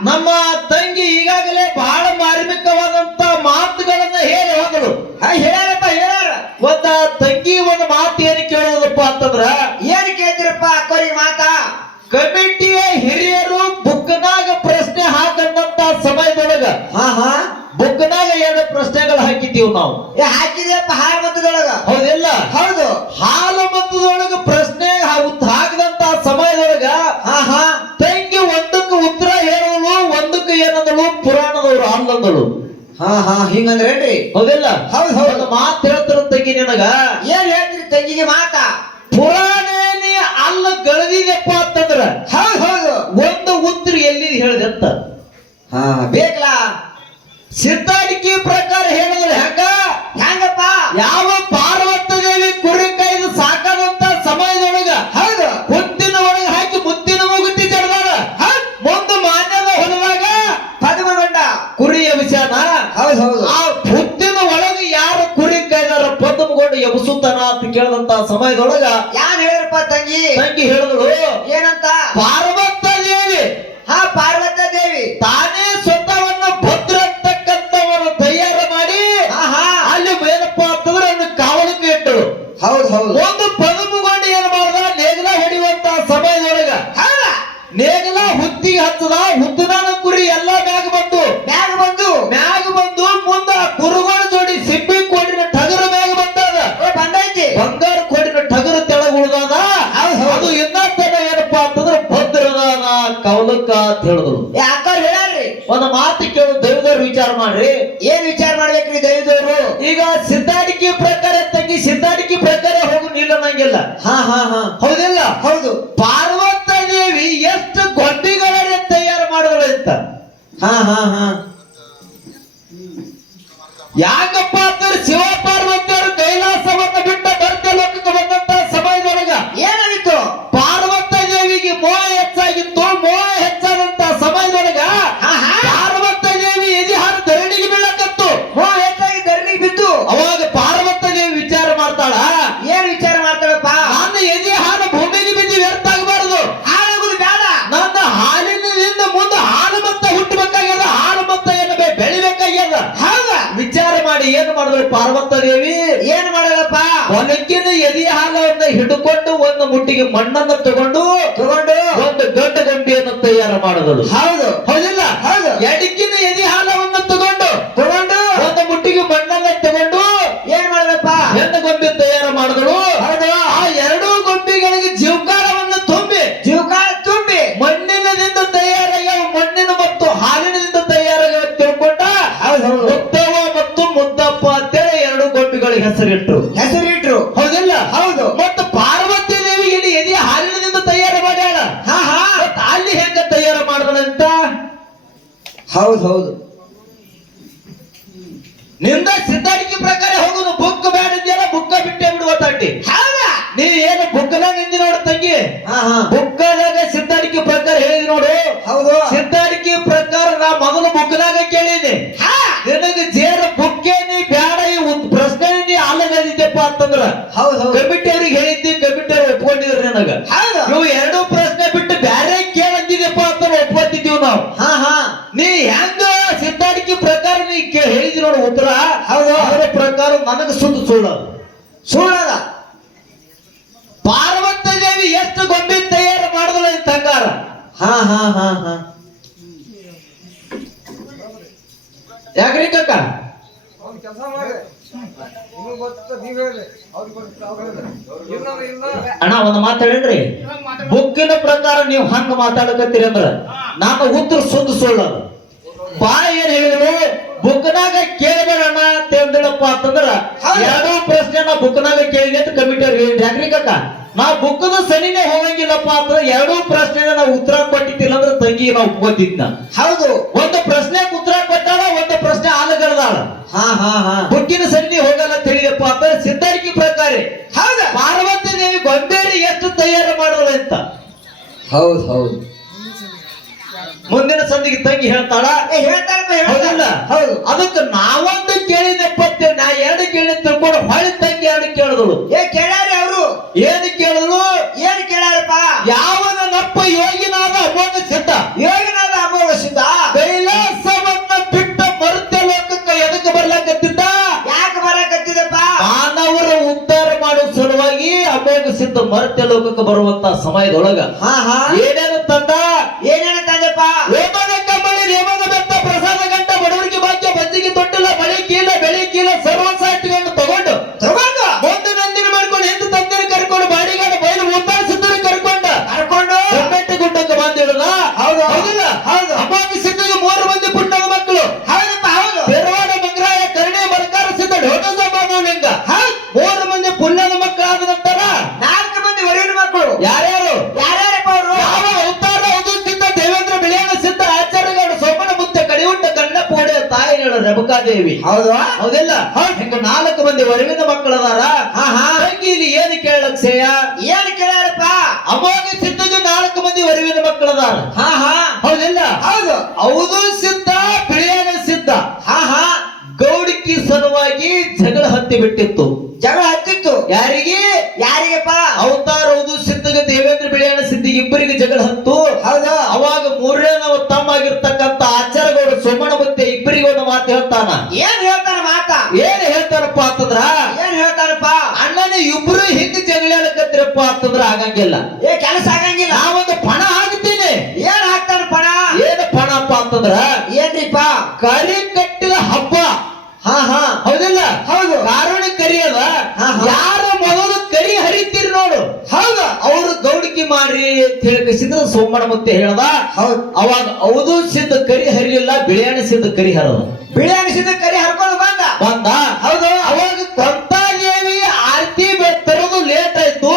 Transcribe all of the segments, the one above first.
ನಮ್ಮ ತಂಗಿ ಈಗಾಗಲೇ ಬಹಳ ಮಾರ್ಮಿಕವಾದಂತ ಮಾತುಗಳನ್ನ ಹೇಳಿ ಹೋದರು ಹೇಳಪ್ಪ ಹೇಳ್ಯಾರಪ್ಪ ಹೇಳ್ಯಾರ ಒಂದ ತಂಗಿ ಒಂದು ಮಾತು ಏನು ಕೇಳೋದಪ್ಪ ಅಂತಂದ್ರ ಏನ್ ಕೇಳ್ತಿರಪ್ಪ ಕೊರಿ ಮಾತಾ. ಕಮಿಟಿಯ ಹಿರಿಯರು ಬುಕ್ನಾಗ ಪ್ರಶ್ನೆ ಹಾಕಂತ ಸಮಯದೊಳಗ ಹಾ ಹಾ. ಬುಕ್ನಾಗ ಎರಡು ಪ್ರಶ್ನೆಗಳು ಹಾಕಿದ್ದೀವಿ ನಾವು. ಹಾಕಿದ್ಯಪ್ಪ ಹಾಳ ಮತದೊಳಗ ಹೌದಿಲ್ಲ? ಹೌದು. ಹಾ ಹಾ ಹಿಂಗಂದ್ರೇನ್ರಿ ಹೌದಿಲ್ಲ? ಹೌದು ಹೌದು. ಮಾತು ಹೇಳ್ತಾರ ತಂಗಿ ನಿನಗ? ಏನ್ ಹೇಳ್ತೀರಿ ತಂಗಿಗೆ ಮಾತಾ? ಪುರಾಣ ನೀ ಅಲ್ಲ ಗಳದಿದೆಪ್ಪ ಅಂತಂದ್ರ ಹೌದು ಹೌದು. ಒಂದು ಉತ್ತರ ಎಲ್ಲಿ ಹೇಳಿದೆ ಅಂತ? ಹಾ ಬೇಕಲ್ಲ. ಸಿದ್ಧಾಡಿಕೆ ಪ್ರಕಾರ ಹೇಳಿದ್ರೆ ಹೆಂಗ? ಹೆಂಗಪ್ಪ? ಯಾವ ಕೇಳಿದಂತ ಸಮಯದೊಳಗ ಯಾನ್ ಹೇಳಪ್ಪ ತಂಗಿ? ತಂಗಿ ಹೇಳಿದಳು. ಏನಂತ? ಪಾರ್ವತ ದೇವಿ. ಹಾ ಪಾರ್ವತ ದೇವಿ. ತಾನೇ ಸ್ವತಃವನ್ನ ಭದ್ರ ಅಂತಕ್ಕಂಥವನ್ನು ತಯಾರು ಮಾಡಿ ಅಲ್ಲಿ ಏನಪ್ಪಾ ಅಂತಂದ್ರೆ ಅದನ್ನ ಕಾವಲಕ್ಕೆ ಇಟ್ಟಳು. ಹೌದು ಹೌದು. ಒಂದು ಅದು ಇನ್ನೊಂದನ ಏನಪ್ಪಾ ಅಂತಂದ್ರೆ ಭದ್ರನ ಕವಲಕ್ಕ ಅಂತ ಹೇಳಿದ್ರು. ಯಾಕ ಹೇಳ್ಯಾರ್ರಿ ಒಂದು ಮಾತು ಕೇಳು ದೈವದವ್ರು ವಿಚಾರ ಮಾಡ್ರಿ. ಏನ್ ವಿಚಾರ ಮಾಡ್ಬೇಕ್ರಿ ದೈವದವ್ರು? ಈಗ ಸಿದ್ಧಾಡಿಕೆ ಪ್ರಕಾರ ತಂಗಿ ಸಿದ್ಧಾಡಿಕೆ ಪ್ರಕಾರ ಹೋಗು ನಿಲ್ಲನಂಗಿಲ್ಲ. ಹಾ ಹಾ ಹಾ. ಹೌದಿಲ್ಲ? ಹೌದು. ಪಾರ್ವತ ದೇವಿ ಎಷ್ಟು ಗೊಂಡಿಗಳನ್ನ ತಯಾರು ಮಾಡಿದಳು ಅಂತ. ಹಾ ಹಾ ಹಾ. ಯಾಕಪ್ಪ ಪಾರ್ವತ ದೇವಿ. ಏನ್ ಮಾಡಲಪ್ಪ ಒನಕ್ಕಿನ ಎದಿ ಹಾಲವನ್ನು ಹಿಡ್ಕೊಂಡು ಒಂದು ಮುಟ್ಟಿಗೆ ಮಣ್ಣನ್ನು ತಗೊಂಡು ತಗೊಂಡು ಒಂದು ದೊಡ್ಡ ಗಂಬಿಯನ್ನು ತಯಾರು ಮಾಡಿದಳು. ಹೌದು. ಹೌದಿಲ್ಲ? ಗೊಂಬೆಗಳಿಗೆ ಹೆಸರಿಟ್ರು. ಹೆಸರಿಟ್ರು. ಹೌದಿಲ್ಲ? ಹೌದು. ಮತ್ತು ಪಾರ್ವತಿ ದೇವಿಗೆ ಇಲ್ಲಿ ಎದೆ ಹಾಲಿನಿಂದ ತಯಾರು ಮಾಡ್ಯಾಳ? ಹಾ ಹಾ. ಅಲ್ಲಿ ಹೆಂಗ ತಯಾರು ಮಾಡಿದಳಂತ? ಹೌದು ಹೌದು. ನಿಂದ ಸಿದ್ಧಾಡಿಕೆ ಪ್ರಕಾರ ಹೋಗುದು. ಬುಕ್ ಬೇಡ ಇದೆಯಲ್ಲ ಬುಕ್ಕ ಬಿಟ್ಟೆ ಬಿಡುವ ತಟ್ಟಿ ಹೌದಾ? ನೀ ಏನು ಬುಕ್ಕನಾಗ ನಿಂದಿ ನೋಡು ತಂಗಿ. ಬುಕ್ಕದಾಗ ಸಿದ್ಧಾಡಿಕೆ ಪ್ರಕಾರ ಹೇಳಿದಿ ನೋಡು. ಹೌದು. ಅಂತಂದ್ರ ಹೌದು ಕಮಿಟಿ ಅವ್ರಿಗೆ ಹೇಳಿದ್ದಿ ಕಮಿಟಿ ಅವ್ರು ಒಪ್ಕೊಂಡಿದ್ರು ನನಗ. ಹೌದು? ನೀವು ಎರಡು ಪ್ರಶ್ನೆ ಬಿಟ್ಟು ಬ್ಯಾರೆ ಕೇಳಂದಿದೆಪ್ಪ ಅಂತ ಒಪ್ಪತ್ತಿದ್ದೀವಿ ನಾವು. ಹಾ ಹಾ. ನೀ ಹೆಂಗ ಸಿದ್ಧಾಡಿಕೆ ಪ್ರಕಾರ ನೀ ಕೇ ಹೇಳಿದಿ ನೋಡು ಉತ್ತರ. ಹೌದು. ಅದರ ಪ್ರಕಾರ ನನಗೆ ಸುದ್ದು ಸುಳ್ಳು ಸುಳ್ಳದ ಪಾರ್ವತ ದೇವಿ ಎಷ್ಟು ಗೊಂಬೆ ತಯಾರು ಮಾಡಿದಳು ಅಂತ ಹಂಗಾರ ಹಾ ಹಾ ಹಾ ಹಾ. ಯಾಕ್ರಿ ಕಕ್ಕ ಅವ್ನ್ ಕೆಲ್ಸ ಮಾಡಿ. ಅಣ್ಣ ಒಂದು ಮಾತು ಹೇಳ್ರಿ ಬುಕ್ಕಿನ ಪ್ರಕಾರ ನೀವು ಹಂಗ ಮಾತಾಡಕತ್ತೀರಿ ಅಂದ್ರ ನಾನು ಉತ್ತರ ಸುದ್ದು ಸುಳ್ಳು ಅದು. ಬಾ ಏನ್ ಹೇಳಿದ್ರು? ಬುಕ್ನಾಗ ಕೇಳಬೇಡ ಅಣ್ಣ ಅಂತ ಹೇಳಿದಳಪ್ಪ ಅಂತಂದ್ರ. ಎರಡೂ ಪ್ರಶ್ನೆ ನಾ ಬುಕ್ನಾಗ ಕೇಳಿದೆ ಅಂತ ಕಮಿಟಿ ಅವ್ರಿಗೆ ಹೇಳಿದ್ರಿ. ಯಾಕ್ರಿ ಕಕ್ಕ ನಾ ಬುಕ್ಕದ ಸನಿನೇ ಹೋಗಂಗಿಲ್ಲಪ್ಪ ಅಂತ ಎರಡೂ ಪ್ರಶ್ನೆ ನಾವು ಉತ್ತರ ಕೊಟ್ಟಿದ್ದಿಲ್ಲ ಅಂದ್ರೆ ತಂಗಿ ನಾವು ಒಪ್ಕೋತಿದ್ನ. ಹೌದು. ಒಂದು ಪ್ರಶ್ನೆ ಆಲಗಡದಾಳ ಹಾ ಹಾ ಹಾ. ಬುಕ್ಕಿನ ಸನ್ನಿ ಹೋಗಲ್ಲ ತಿಳಿದಪ್ಪ ಅಂತ ಸಿದ್ಧಾರಿಕೆ ಪ್ರಕಾರ ಹೌದಾ? ಪಾರ್ವತಿ ದೇವಿ ಗೊಂಬೇರಿ ಎಷ್ಟು ತಯಾರು ಮಾಡೋಳು ಅಂತ. ಹೌದು ಹೌದು. ಮುಂದಿನ ಸಂದಿಗೆ ತಂಗಿ ಹೇಳ್ತಾಳ? ಏ ಹೇಳ್ತಾರಪ್ಪ ಹೌದು. ಅದಕ್ಕೆ ನಾವೊಂದು ಕೇಳಿದಪ್ಪ ನಾ ಎರಡು ಕೇಳಿ ತಿಳ್ಕೊಂಡು ಹೊಳಿ ತಂಗಿ ಎರಡು ಕೇಳಿದಳು? ಏ ಕೇಳಾರಿ ಅವರು. ಏನು ಕೇಳಿದ್ರು ಏನು ಕೇಳಾರಪ್ಪ ಯಾವನ ನಪ್ಪ ಯೋಗಿನಾದ ಅಮೋಘ ಸಿದ್ಧ. ಯೋಗಿನಾದ ಬರುವಂತ ಸಮಯದೊಳಗ ಹಾ ಹಾ. ಏನೇನು ತಂದ? ರೇಣುಕಾದೇವಿ ಹೌದಾ? ಹೌದಿಲ್ಲ. ಹಿಂಗ ನಾಲ್ಕು ಮಂದಿ ವರವಿನ ಮಕ್ಕಳದಾರ? ಹಾ ಹಾ. ತಂಗಿ ಇಲ್ಲಿ ಏನು ಕೇಳಕ್ ಸೇಯ ಏನ್ ಕೇಳಪ್ಪ ಅಮೋಘ ಸಿದ್ಧಗೆ ನಾಲ್ಕು ಮಂದಿ ವರವಿನ ಮಕ್ಕಳದಾರ. ಹಾ ಹಾ. ಹೌದಿಲ್ಲ. ಹೌದು. ಹೌದು ಸಿದ್ಧ ಬಿಳಿಯನ ಸಿದ್ಧ. ಹಾ ಹಾ. ಗೌಡಿಕಿ ಸಲುವಾಗಿ ಜಗಳ ಹತ್ತಿ ಬಿಟ್ಟಿತ್ತು. ಹೇಳ್ತಾನ? ಏನ್ ಹೇಳ್ತಾರ ಮಾತ? ಏನ್ ಹೇಳ್ತಾರಪ್ಪ ಅಂತಂದ್ರ? ಏನ್ ಹೇಳ್ತಾರಪ್ಪ? ಅಣ್ಣನ ಇಬ್ರು ಹಿಂಗ್ ಜಗಳಾಡಕತ್ತಿರಪ್ಪ ಅಂತಂದ್ರ ಆಗಂಗಿಲ್ಲ. ಏ ಕೆಲಸ ಆಗಂಗಿಲ್ಲ. ನಾವೊಂದು ಪಣ ಹಾಕ್ತೀನಿ. ಏನ್ ಹಾಕ್ತಾರ ಪಣ? ಏನ್ ಪಣಪ್ಪ ಅಂತಂದ್ರ? ಏನ್ರಿಪ್ಪ? ಕರಿ ಕಟ್ಟಿದ ಹಬ್ಬ. ಹಾ ಹಾ. ಹೌದಿಲ್ಲ? ಹೌದು. ಕಾರಣ ಕರಿಯದ ಯಾರು ಮೊದಲು ಕರಿ ಹರಿತೀರಿ ನೋಡು. ಹೌದು. ಅವರು ಗೌಡಿಕೆ ಮಾಡ್ರಿ ಅಂತ ಹೇಳಿಸಿದ್ರ ಸೋಮಣ್ಣ ಮತ್ತೆ ಹೇಳ್ದ? ಹೌದು. ಅವಾಗ ಅವದು ಸಿದ್ಧ ಕರಿ ಹರಿಲಿಲ್ಲ ಬಿಳಿಯಾಣ ಸಿದ್ಧ ಕರಿ ಹರದ. ಬಿಳಿ ಅನಿಸಿದ ಕರಿ ಹರ್ಕೊಂಡು ಬಂದ. ಬಂದ. ಹೌದು. ಅವಾಗ ಕೊಂತಾದೇವಿ ಆರತಿ ತರೋದು ಲೇಟ್ ಆಯ್ತು.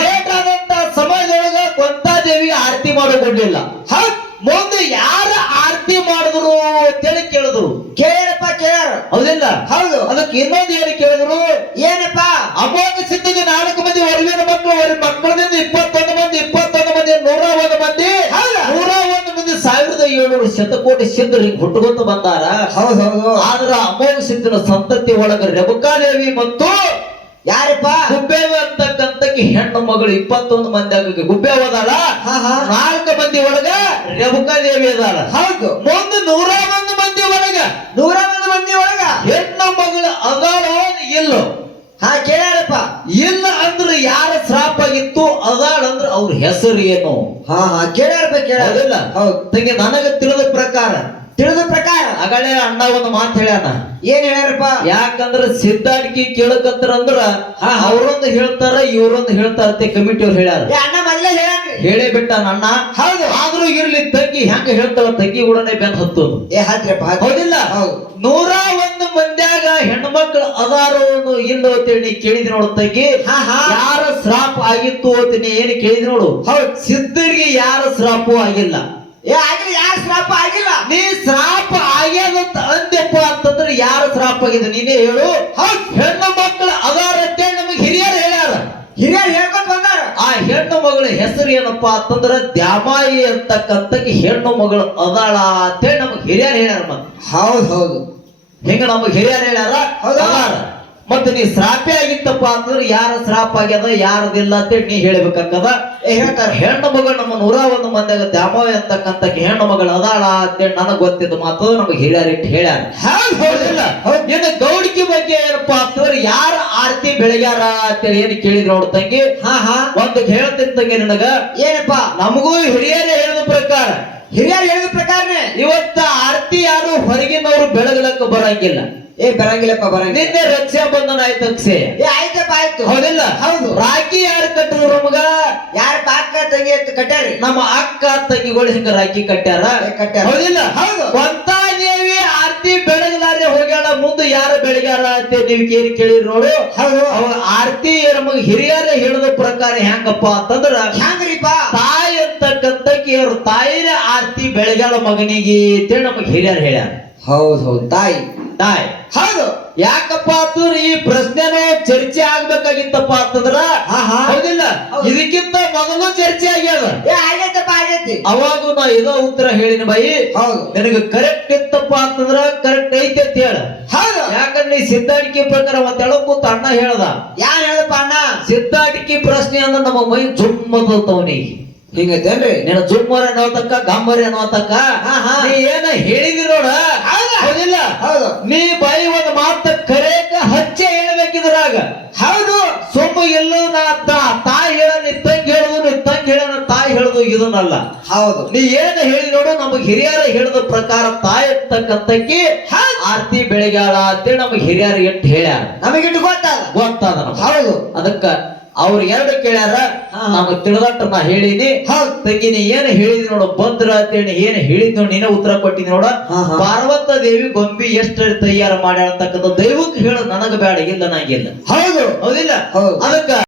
ಲೇಟ್ ಆದಂತ ಸಮಯದೊಳಗ ಕೊಂತಾದೇವಿ ಆರತಿ ಮಾಡೋದಿಲ್ಲ ಹೌದ್. ಮುಂದೆ ಯಾರ ಆರತಿ ಮಾಡಿದ್ರು ಅಂತೇಳಿ ಕೇಳಿದ್ರು. ಕೇಳಪ್ಪ ಕೇಳ ಹೌದಿಲ್ಲ? ಹೌದು. ಅದಕ್ಕೆ ಇನ್ನೊಂದು ಹೇಳಿ ಕೇಳಿದ್ರು. ಏನಪ್ಪ? ಅಮೋಘ ಸಿದ್ಧಿಗೆ ನಾಲ್ಕು ಮಂದಿ ಹೊರಗಿನ ಮಕ್ಕಳು ಮಕ್ಕಳದಿಂದ ಇಪ್ಪತ್ತೊಂದು ಮಂದಿ ಇಪ್ಪತ್ತೊಂದು ಮಂದಿ ನೂರ ಒಂದು ಮಂದಿ ಹೌದಾ? ನೂರ ಒಂದು ಮಂದಿ ಸಾವಿರದ ಏಳ್ನೂರು ಶತಕೋಟಿ ಸಿದ್ಧರು ಹಿಂಗ್ ಹುಟ್ಟುಕೊಂತ ಬಂದಾರ. ಹೌದು ಹೌದು ಆದ್ರ ಅಮೋಘ ಸಿದ್ಧನ ಸಂತತಿ ಒಳಗ ರೇವಿ ಮತ್ತು ಯಾರಪ್ಪ? ಗುಬ್ಬೇವ ಅಂತಕ್ಕಂತ ಹೆಣ್ಣು ಮಗಳು ಇಪ್ಪತ್ತೊಂದು ಮಂದಿ ಗುಬ್ಬೆ ಹೋದಾಳ ನಾಲ್ಕು ಮಂದಿ ಒಳಗ ರೇಣುಕಾದೇವಿ ಅದಾಳ. ಹೌದು. ಮುಂದೆ ನೂರ ಒಂದು ಮಂದಿ ಒಳಗ. ನೂರ ಒಂದು ಮಂದಿ ಒಳಗ? ಹೆಣ್ಣು ಮಗಳು ಅದಾಳ ಇಲ್ಲ? ಹಾ ಕೇಳ್ಯಾರಪ್ಪ. ಇಲ್ಲ ಅಂದ್ರೆ ಯಾರ ಶ್ರಾಪ ಆಗಿತ್ತು ಅದಾಳ ಅಂದ್ರೆ ಅವ್ರ ಹೆಸರು ಏನು ಹಾ ಹಾ ಕೇಳ ಕೇಳ್ಯಾರ ಹೌದಿಲ್ಲ ಹೌದು. ತಂಗಿ ನನಗ ತಿಳಿದ ಪ್ರಕಾರ. ತಿಳಿದ ಪ್ರಕಾರ? ಅಗಳೇ ಅಣ್ಣ ಒಂದು ಮಾತು ಹೇಳ್ಯಾನ. ಏನ್ ಹೇಳ್ಯಾರಪ್ಪ? ಯಾಕಂದ್ರ ಸಿದ್ಧಾಟಿಕೆ ಕೇಳಕತ್ರ ಅಂದ್ರ. ಅವ್ರೊಂದು ಹೇಳ್ತಾರ ಇವ್ರೊಂದು ಹೇಳ್ತಾರ ಕಮಿಟಿ ಅವ್ರು ಹೇಳ್ಯಾರ. ಅಣ್ಣ ಮೊದಲೇ ಹೇಳ್ಯಾನ್ರಿ ಹೇಳೇ ಬಿಟ್ಟ ನನ್ನ. ಹೌದು. ಆದ್ರೂ ಇರ್ಲಿ ತಂಗಿ ಹೆಂಗ ಹೇಳ್ತಾಳ ತಂಗಿ ಕೂಡನೆ ಬೆನ್ ಹತ್ತು ಏ ಹಾಕ್ರಪ್ಪ ಹೌದಿಲ್ಲ? ಹೌದು. ನೂರ ಒಂದು ಮಂದ್ಯಾಗ ಹೆಣ್ಮಕ್ಳು ಅದಾರೋ ಇಲ್ಲ ಅಂತೇಳಿ ನೀ ಕೇಳಿದ್ ನೋಡು ತಂಗಿ. ಯಾರ ಶ್ರಾಪ ಆಗಿತ್ತು ಅಂತ ನೀ ಏನು ಕೇಳಿದ್ ನೋಡು. ಹೌದು. ಸಿದ್ಧರಿಗೆ ಯಾರ ಶ್ರಾಪು ಆಗಿಲ್ಲ. ಏ ಆಗಿಲ್ಲ ಯಾರ ಶ್ರಾಪ ಆಗಿಲ್ಲ? ನೀ ಶ್ರಾಪ ಆಗ್ಯದಂತ ಅಂದ್ಯಪ್ಪ ಅಂತಂದ್ರೆ ಯಾರ ಶ್ರಾಪ ಆಗಿದೆ ನೀನೇ ಹೇಳು. ಹೌದು. ಹೆಣ್ಣು ಮಕ್ಕಳು ಅದಾರ ಅಂತೇಳಿ ನಮಗೆ ಹಿರಿಯರು ಹೇಳ್ಯಾರ ಹಿರಿಯರು ಹೇಳ್ಕೊತ ಬಂದಾರ ಆ ಹೆಣ್ಣು ಮಗಳ ಹೆಸರು ಏನಪ್ಪ ಅಂತಂದ್ರೆ ದ್ಯಾಮಾಯಿ ಅಂತಕ್ಕಂಥ ಹೆಣ್ಣು ಮಗಳು ಅದಾಳ ಅಂತೇಳಿ ನಮಗ್ ಹಿರಿಯರು ಹೇಳ್ಯಾರ ಮತ್ತೆ ಹೌದು ಹೌದು. ಹಿಂಗ ನಮಗ್ ಹಿರಿಯರು ಹೇಳ್ಯಾರ? ಮತ್ತೆ ನೀ ಶ್ರಾಪೆ ಆಗಿತ್ತಪ್ಪ ಅಂದ್ರೆ ಯಾರ ಶ್ರಾಪ ಆಗ್ಯದ ಯಾರದಿಲ್ಲ ಅಂತೇಳಿ ನೀ ಹೇಳ್ಬೇಕಾಗ್ತದ ಏ ಹೇಳ್ತಾರ ಹೆಣ್ಣು ಮಗಳು ನಮ್ಮ ನೂರ ಒಂದು ಮಂದಿಯಾಗ ದ್ಯಾಮವ ಅಂತಕ್ಕಂತ ಹೆಣ್ಣು ಮಗಳು ಅದಾಳ ಅಂತೇಳಿ ನನಗ್ ಗೊತ್ತಿದ್ದ ಮಾತು ನಮಗೆ ಹಿರಿಯರಿಟ್ಟು ಹೇಳ್ಯಾರ. ಇನ್ನು ಗೌಡಿಕೆ ಬಗ್ಗೆ ಏನಪ್ಪ ಅಂತಂದ್ರೆ ಯಾರ ಆರತಿ ಬೆಳಗ್ಯಾರ ಅಂತೇಳಿ ಏನು ಕೇಳಿದ್ರು ನೋಡು ತಂಗಿ? ಹಾ ಹಾ. ಒಂದು ಹೇಳ್ತೀನಿ ತಂಗಿ ನಿನಗ? ಏನಪ್ಪ? ನಮಗೂ ಹಿರಿಯರೇ ಹೇಳಿದ ಪ್ರಕಾರ. ಹಿರಿಯರು ಹೇಳಿದ ಪ್ರಕಾರನೇ. ಇವತ್ತ ಆರತಿ ಯಾರು ಹೊರಗಿನವರು ಬೆಳಗಲಕ್ಕ ಬರಂಗಿಲ್ಲ. ಏ ಬರಂಗಿಲ್ಲಪ್ಪ ಬರಂಗಿಲ್ಲ. ನಿನ್ನೆ ರಕ್ಷಾ ಬಂಧನ ಆಯ್ತು ಅಕ್ಷೆ. ಏ ಆಯ್ತಪ್ಪ ಆಯ್ತು. ಹೌದಿಲ್ಲ? ಹೌದು. ರಾಖಿ ಯಾರು ಕಟ್ಟರು ನಮಗ ಯಾರ ಅಕ್ಕ ತಂಗಿ ಅಂತ ಕಟ್ಟಾರಿ ನಮ್ಮ ಅಕ್ಕ ತಂಗಿಗಳು ಹಿಂಗ ರಾಖಿ ಕಟ್ಟ್ಯಾರ ಕಟ್ಟ್ಯಾರ. ಹೌದಿಲ್ಲ? ಹೌದು. ಕೊಂತಾದೇವಿ ಆರತಿ ಬೆಳಗಲಾರೆ ಹೋಗ್ಯಾಳ ಮುಂದೆ ಯಾರು ಬೆಳಗ್ಯಾರ ಅಂತ ನೀವು ಕೇಳಿ ಕೇಳಿರಿ ನೋಡು. ಹೌದು. ಅವ ಆರತಿ ನಮಗ ಹಿರಿಯರ ಹೇಳಿದ ಪ್ರಕಾರ ಹೆಂಗಪ್ಪ ಅಂತಂದ್ರ ಹೆಂಗ್ರಿಪ ತಾಯಿ ಅಂತಕ್ಕಂತಕ್ಕೆ ಅವ್ರ ತಾಯಿನ ಆರತಿ ಬೆಳಗ್ಯಾಳ ಮಗನಿಗೆ ಅಂತೇಳಿ ನಮಗ್ ಹಿರಿಯರು ಹೇಳ್ಯಾರ. ಹೌದು ಹೌದು. ತಾಯಿ ತಾಯಿ. ಹೌದು. ಯಾಕಪ್ಪ ಅಂತಂದ್ರೆ ಈ ಪ್ರಶ್ನೆನೂ ಚರ್ಚೆ ಆಗ್ಬೇಕಾಗಿತ್ತಪ್ಪ ಅಂತಂದ್ರ. ಹೌದಿಲ್ಲ? ಹೌದು. ಇದಕ್ಕಿಂತ ಮೊದಲು ಚರ್ಚೆ ಆಗ್ಯದ. ಅವಾಗೂ ನಾ ಇದೋ ಉತ್ತರ ಹೇಳಿನ ಬಾಯಿ. ಹೌದು. ನಿನಗೆ ಕರೆಕ್ಟ್ ಇತ್ತಪ್ಪ ಅಂತಂದ್ರ ಕರೆಕ್ಟ್ ಐತೆ ಅಂತ ಹೇಳ. ಹೌದು. ಯಾಕಂದ್ರೆ ನೀ ಸಿದ್ಧಾಟಿಕೆ ಪ್ರಕಾರ ಒಂದ್ ಕೂತ ಅಣ್ಣ ಹೇಳ್ದ. ಯಾರು ಹೇಳಪ್ಪ ಅಣ್ಣ? ಸಿದ್ಧಾಟಿಕೆ ಪ್ರಶ್ನೆ ಅಂದ್ರೆ ನಮ್ಮ ಮೈ ಜುಮ್ಮದವನಿಗೆ ಹಿಂಗೈತೇನ್ರಿ? ನೀನು ಜುಮ್ಮರಿ ಅನ್ನೋತಕ್ಕ ಗಂಬರಿ ಅನ್ನೋತಕ್ಕ. ನೀ ಏನ ಹೇಳಿದಿ ನೋಡ? ಹೌದಾ? ಹೌದಿಲ್ಲ? ಹೌದು. ನೀ ಬಾಯಿ ಒಂದ್ ಮಾತ ಕರೆಯಕ ಹಚ್ಚೆ ಹೇಳ್ಬೇಕಿದ್ರಾಗ. ಹೌದು. ಸೊಂಬು ಎಲ್ಲೋ ನಾ ತಾಯಿ ಹೇಳ ನೀ ತಂಗಿ ಹೇಳುದು ಇದನ್ನಲ್ಲ. ಹೌದು. ನೀ ಏನ ಹೇಳಿ ನೋಡು ನಮಗ್ ಹಿರಿಯರ ಹೇಳಿದ ಪ್ರಕಾರ ತಾಯಿ ಇರ್ತಕ್ಕಂತಕ್ಕಿ ಆರ್ತಿ ಬೆಳಗ್ಯಾಳ ಅಂತೇಳಿ ನಮಗ್ ಹಿರಿಯರ ಎಟ್ಟು ಹೇಳ್ಯಾರ? ನಮಗಿಟ್ಟು ಗೊತ್ತಾದ. ಗೊತ್ತಾದ ಹೌದು. ಅದಕ್ಕ ಅವ್ರ ಎರಡು ಕೇಳ್ಯಾರ. ನಮಗ್ ತಿಳಿದಟ್ಟ ನಾ ಹೇಳಿನಿ. ತಂಗಿ ನೀ ಏನ್ ಹೇಳಿದ್ ನೋಡು ಬಂದ್ರ ಅಂತೇಳಿ ಏನ್ ಹೇಳಿದ್ ನೋಡಿ ನೀನೇ ಉತ್ತರ ಕೊಟ್ಟಿದ್ ನೋಡ. ಪಾರ್ವತ ದೇವಿ ಗೊಂಬಿ ಎಷ್ಟ್ ತಯಾರು ಮಾಡ್ಯಾಳ ಅಂತಕ್ಕಂಥ ದೈವಕ್ಕೆ ಹೇಳು ನನಗ ಬೇಡ ಇಲ್ಲ ನಂಗಿಲ್ಲ ಹೌದು ಹೌದಿಲ್ಲ ಹೌದು. ಅದಕ್ಕ